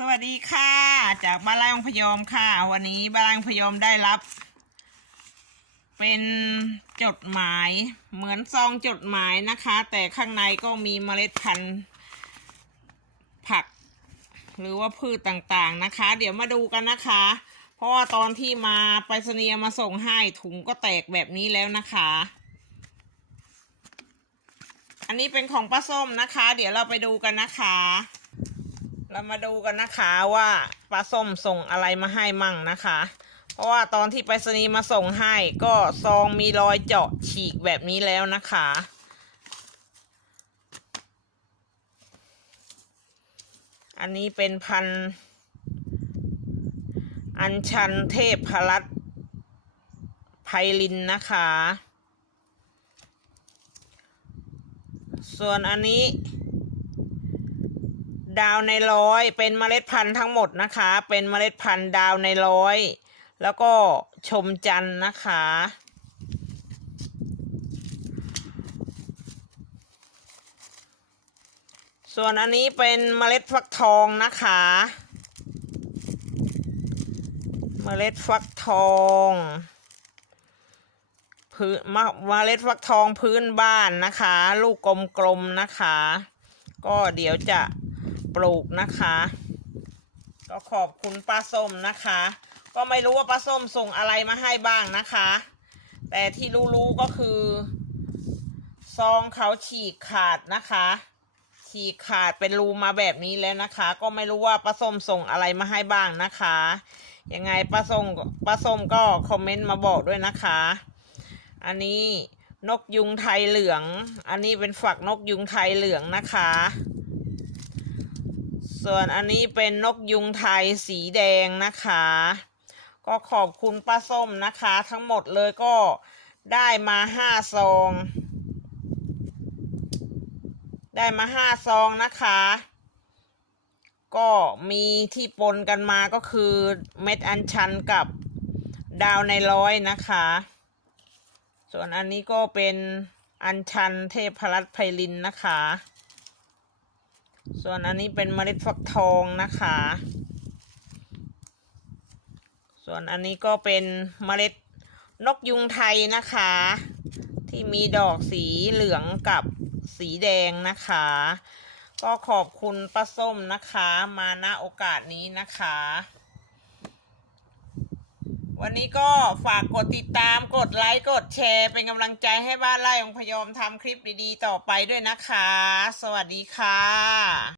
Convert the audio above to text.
สวัสดีค่ะ จากบ้านไร่องพยอมค่ะ วันนี้บ้านไร่องพยอมได้รับ เป็นจดหมายเหมือนซองจดหมายนะคะ แต่ข้างในก็มีเมล็ดพันธุ์ผัก หรือว่าพืชต่างๆนะคะ เดี๋ยวมาดูกันนะคะ เพราะว่าตอนที่มาไปรษณีย์มาส่งให้ถุงก็แตกแบบนี้แล้วนะคะ อันนี้เป็นของป้าส้มนะคะ เดี๋ยวเราไปดูกันนะคะ เรามาดูกันนะคะว่าปลาส้มส่งอะไรมาให้มั่งนะคะ เพราะว่าตอนที่ไปรษณีย์มาส่งให้ก็ซองมีรอยเจาะฉีกแบบนี้แล้วนะคะ อันนี้เป็นพัน อัญชันเทพพรัตไพลินนะคะ ส่วนอันนี้ ดาวในร้อย เป็นเมล็ดพันธุ์ทั้งหมดนะคะ เป็นเมล็ดพันธุ์ดาวในร้อย แล้วก็ชมจันทร์นะคะ ส่วนอันนี้เป็นเมล็ดฟักทองนะคะ เมล็ดฟักทองพื้นมะเมล็ดฟักทองพื้นบ้านนะคะ ลูกกลมๆนะคะ ก็เดี๋ยวจะ ปลูกนะคะ ก็ขอบคุณป้าส้มนะคะ ก็ไม่รู้ว่าป้าส้มส่งอะไรมาให้บ้างนะคะ แต่ที่รู้ๆก็คือซองเขาฉีกขาดนะคะ ฉีกขาดเป็นรูมาแบบนี้แล้วนะคะ ก็ไม่รู้ว่าป้าส้มส่งอะไรมาให้บ้างนะคะยังไงป้าส้มป้าส้มก็คอมเมนต์มาบอกด้วยนะคะ อันนี้นกยุงไทยเหลือง อันนี้เป็นฝักนกยุงไทยเหลืองนะคะ ส่วนอันนี้เป็นนกยุงไทยสีแดงนะคะ ก็ขอบคุณป้าส้มนะคะ ทั้งหมดเลยก็ได้มาห้าซอง ได้มาห้าซองนะคะ ก็มีที่ปนกันมาก็คือเม็ดอัญชันกับดาวในร้อยนะคะ ส่วนอันนี้ก็เป็นอัญชันเทพรัตน์ไพลินนะคะ ส่วนอันนี้เป็นเมล็ดฟักทองนะคะ ส่วนอันนี้ก็เป็นเมล็ดนกยุงไทยนะคะ ที่มีดอกสีเหลืองกับสีแดงนะคะ ก็ขอบคุณป้าส้มนะคะ มาณโอกาสนี้นะคะ วันนี้ก็ฝากกดติดตามกดไลค์กดแชร์ เป็นกำลังใจให้บ้านไร่องพยอมทำคลิปดีๆ ต่อไปด้วยนะคะ สวัสดีค่ะ